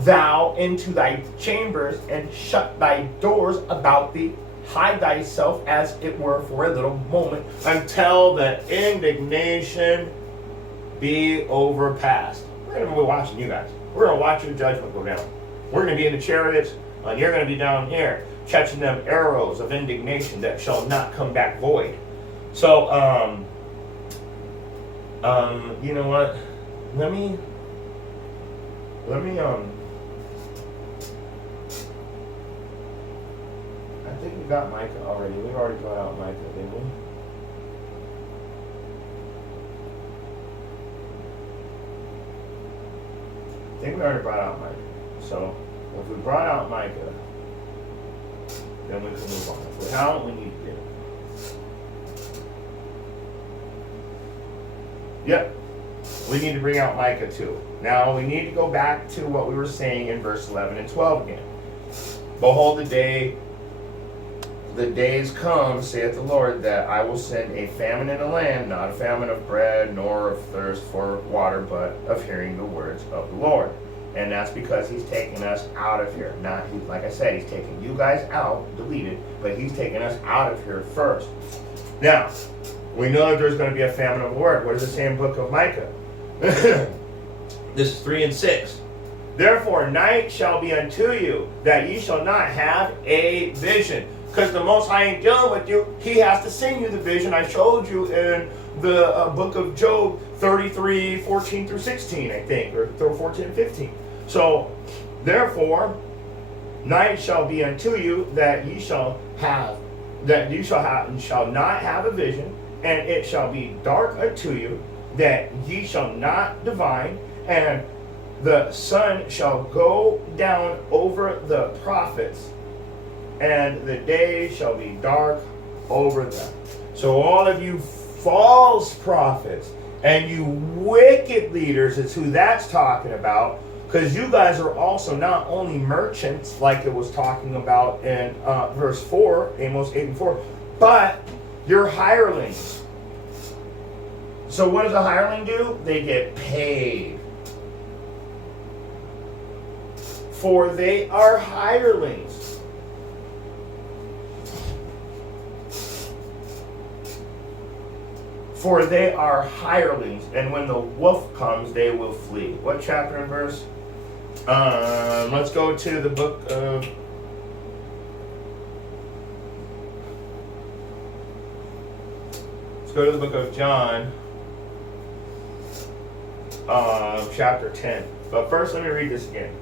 thou into thy chambers and shut thy doors about thee. Hide thyself as it were for a little moment until the indignation be overpassed. We're going to be watching you guys. We're going to watch your judgment go down. We're going to be in the chariots, and you're going to be down here catching them arrows of indignation that shall not come back void. So, you know what? Let me, I think we got Micah already. We've already brought out Micah, didn't we? I think we already brought out Micah. So, if we brought out Micah, then we can move on. If we haven't, we need to do it. Yep. We need to bring out Micah too. Now, we need to go back to what we were saying in verse 11 and 12 again. Behold, the days come, saith the Lord, that I will send a famine in the land, not a famine of bread, nor of thirst for water, but of hearing the words of the Lord. And that's because he's taking us out of here. Like I said, he's taking you guys out, deleted, but he's taking us out of here first. Now, we know that there's going to be a famine of the word. What does it say in the book of Micah? This is 3 and 6. Therefore, night shall be unto you, that ye shall not have a vision. Because the Most High ain't dealing with you. He has to send you the vision. I showed you in the book of Job 33, 14 through 16, I think, or 14 and 15. So, therefore, night shall be unto you that ye shall have, and shall not have a vision, and it shall be dark unto you that ye shall not divine, and the sun shall go down over the prophets, and the day shall be dark over them. So all of you false prophets and you wicked leaders is who that's talking about, because you guys are also not only merchants, like it was talking about in verse 4, Amos 8 and 4, but you're hirelings. So what does a hireling do? They get paid. For they are hirelings. For they are hirelings, and when the wolf comes, they will flee. What chapter and verse? Let's go to the book of... Let's go to the book of John, chapter 10. But first, let me read this again.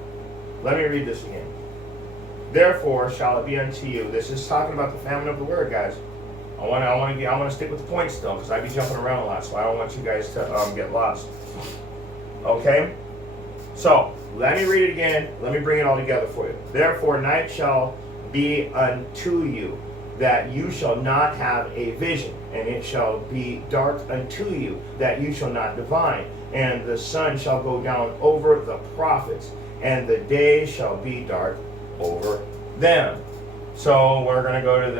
Therefore shall it be unto you. This is talking about the famine of the word, guys. I want to stick with the point still, because I be jumping around a lot, so I don't want you guys to get lost. Okay? So, let me read it again. Let me bring it all together for you. Therefore night shall be unto you, that you shall not have a vision, and it shall be dark unto you, that you shall not divine, and the sun shall go down over the prophets, and the day shall be dark over them. So we're going to go to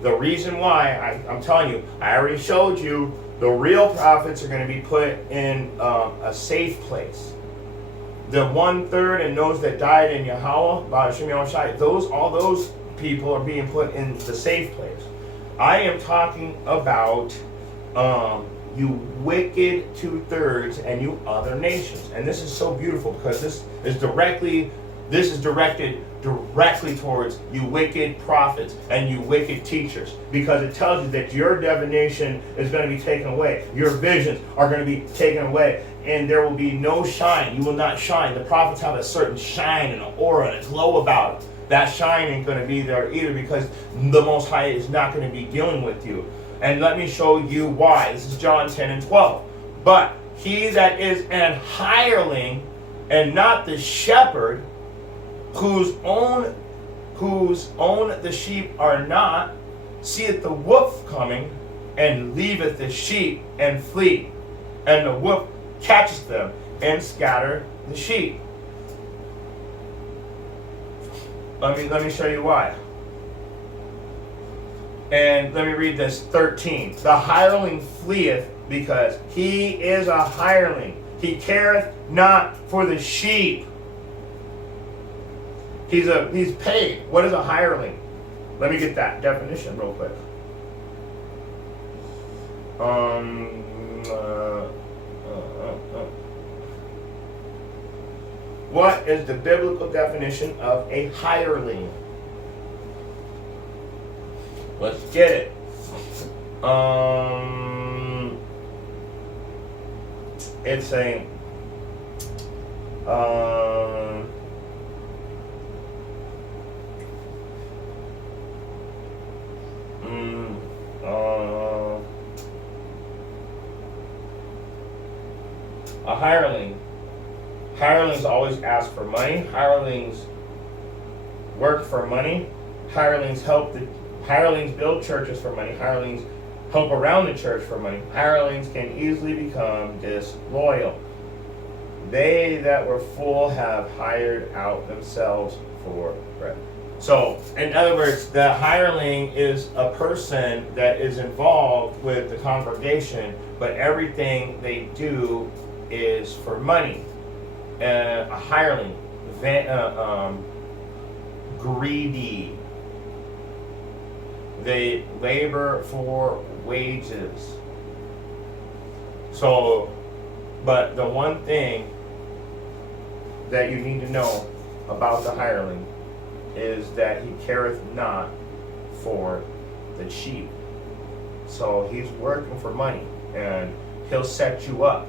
the reason why. I'm telling you, I already showed you the real prophets are going to be put in a safe place. The 1/3 and those that died in Yahweh, all those people are being put in the safe place. I am talking about you wicked 2/3 and you other nations. And this is so beautiful, because this is directed directly towards you wicked prophets and you wicked teachers, because it tells you that your divination is going to be taken away. Your visions are going to be taken away, and there will be no shine. You will not shine. The prophets have a certain shine and an aura and a glow about them. That shine ain't going to be there either, because the Most High is not going to be dealing with you. And let me show you why. This is John 10 and 12. But he that is an hireling and not the shepherd, whose own the sheep are not, seeth the wolf coming, and leaveth the sheep and flee. And the wolf catcheth them and scatter the sheep. Let me show you why. And let me read this 13. The hireling fleeth, because he is a hireling. He careth not for the sheep. He's paid. What is a hireling? Let me get that definition real quick. What is the biblical definition of a hireling? Let's get it. It's saying a hireling. Hirelings always ask for money. Hirelings work for money. Hirelings build churches for money. Hirelings help around the church for money. Hirelings can easily become disloyal. They that were full have hired out themselves for bread. So, in other words, the hireling is a person that is involved with the congregation, but everything they do is for money. A hireling, greedy. They labor for wages. So, but the one thing that you need to know about the hireling is that he careth not for the sheep. So he's working for money, and he'll set you up.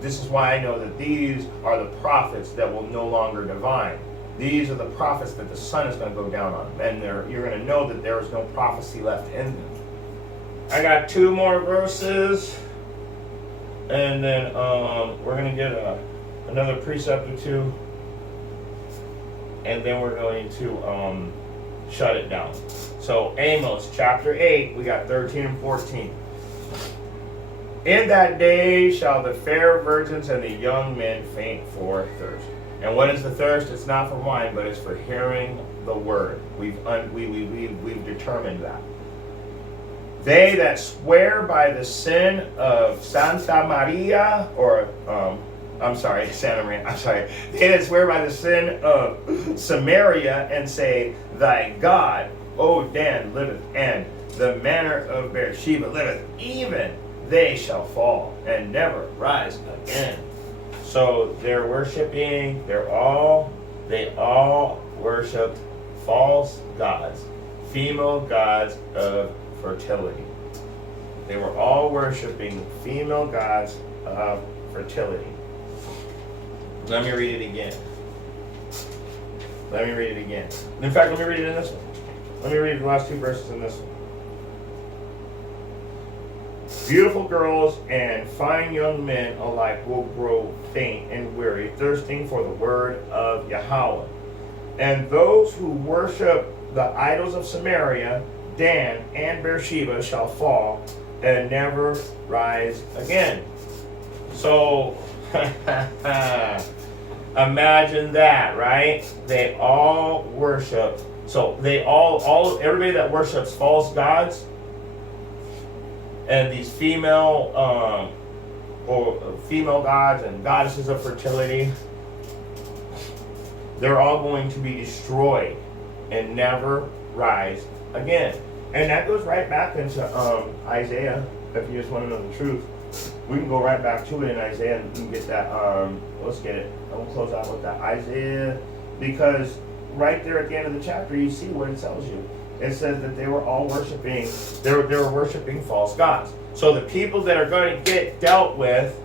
This is why I know that these are the prophets that will no longer divine. These are the prophets that the sun is going to go down on. And you're going to know that there is no prophecy left in them. I got 2 more verses. And then we're going to get another precept or 2. And then we're going to shut it down. So Amos chapter 8, we got 13 and 14. In that day shall the fair virgins and the young men faint for thirst. And what is the thirst? It's not for wine, but it's for hearing the word. We've determined that. They that swear by the sin of Santa Maria, or Santa Maria. They that swear by the sin of Samaria and say, Thy God, O Dan, liveth, and the manner of Beersheba liveth, even they shall fall and never rise again. So they're worshiping, they all worshiped false gods, female gods of fertility. They were all worshiping female gods of fertility. Let me read it again. In fact, let me read it in this one. Let me read the last 2 verses in this one. Beautiful girls and fine young men alike will grow faint and weary, thirsting for the word of Yahweh. And those who worship the idols of Samaria, Dan, and Beersheba shall fall and never rise again. So, imagine that, right? They all worship. So everybody that worships false gods and these female gods and goddesses of fertility, they're all going to be destroyed and never rise again. And that goes right back into Isaiah. If you just want to know the truth, we can go right back to it in Isaiah and get that. Let's get it. I'm gonna close out with that Isaiah, because right there at the end of the chapter, you see what it tells you. It says that they were all worshiping. They were worshiping false gods. So the people that are going to get dealt with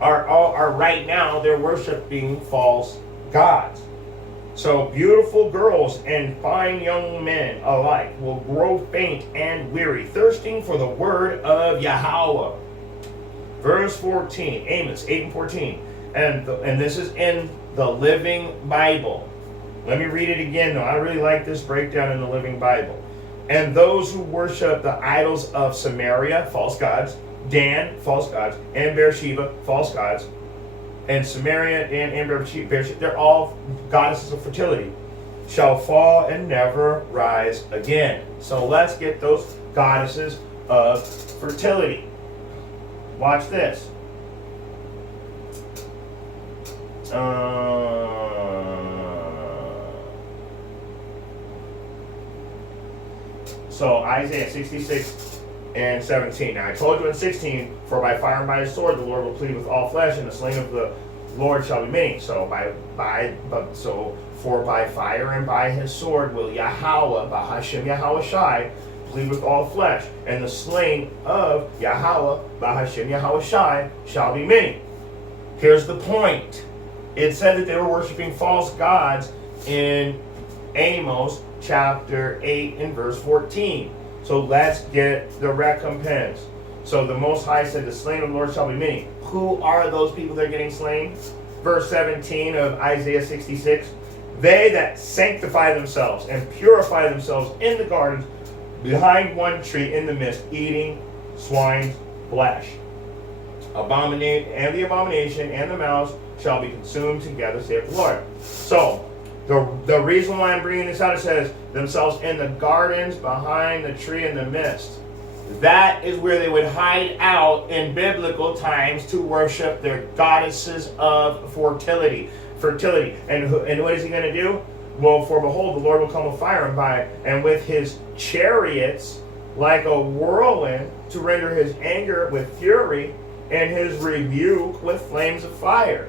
are right now. They're worshiping false gods. So beautiful girls and fine young men alike will grow faint and weary, thirsting for the word of Yahweh. Verse 14, Amos 8 and 14. And this is in the Living Bible. Let me read it again, though. I really like this breakdown in the Living Bible. And those who worship the idols of Samaria, false gods, Dan, false gods, and Beersheba, false gods, and Samaria, Dan, and Beersheba, they're all goddesses of fertility, shall fall and never rise again. So let's get those goddesses of fertility. Watch this. So Isaiah 66 and 17. Now I told you in 16, for by fire and by his sword the Lord will plead with all flesh, and the slain of the Lord shall be many. So for by fire and by his sword will Yahweh, Bahashem Yahweh Shai, plead with all flesh, and the slain of Yahweh, Bahashem Yahweh Shai, shall be many. Here's the point. It said that they were worshiping false gods in Amos chapter 8 and verse 14. So let's get the recompense. So the Most High said, the slain of the Lord shall be many. Who are those people that are getting slain? Verse 17 of Isaiah 66. They that sanctify themselves and purify themselves in the gardens behind one tree in the midst, eating swine's flesh. The abomination and the mouse shall be consumed together, saith the Lord. So, the reason why I'm bringing this out, it says, themselves in the gardens behind the tree in the midst. That is where they would hide out in biblical times to worship their goddesses of fertility. And what is he going to do? Well, for behold, the Lord will come with fire and with his chariots like a whirlwind, to render his anger with fury and his rebuke with flames of fire.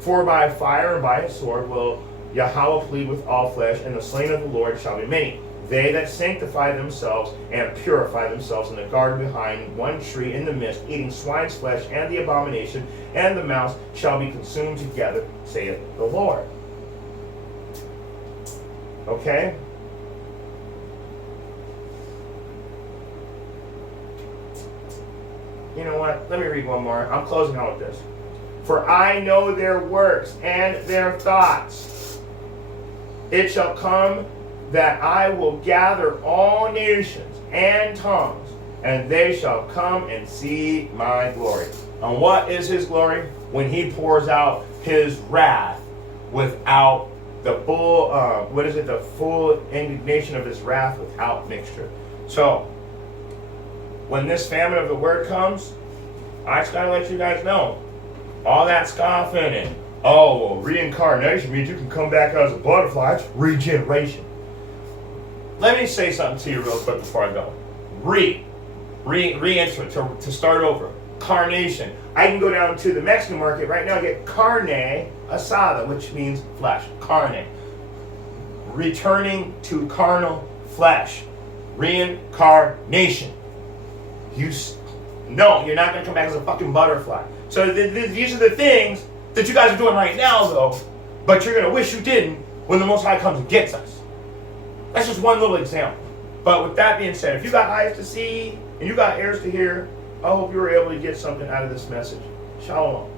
For by fire and by his sword will Yahweh plead with all flesh, and the slain of the Lord shall be many. They that sanctify themselves and purify themselves in the garden behind one tree in the midst, eating swine's flesh and the abomination and the mouse, shall be consumed together, saith the Lord. Okay? You know what? Let me read one more. I'm closing out with this. For I know their works and their thoughts. It shall come that I will gather all nations and tongues, and they shall come and see my glory. And what is his glory? When he pours out his wrath without the full, the full indignation of his wrath without mixture. So, when this famine of the word comes, I just gotta let you guys know, all that scoffing and, oh, well, reincarnation means you can come back as a butterfly. It's regeneration. Let me say something to you real quick before I go. Re-enter, to start over. Carnation. I can go down to the Mexican market right now and get carne asada, which means flesh. Carne. Returning to carnal flesh. Reincarnation. No, you're not going to come back as a fucking butterfly. So these are the things that you guys are doing right now, though, but you're going to wish you didn't when the Most High comes and gets us. That's just one little example. But with that being said, if you got eyes to see and you got ears to hear, I hope you were able to get something out of this message. Shalom.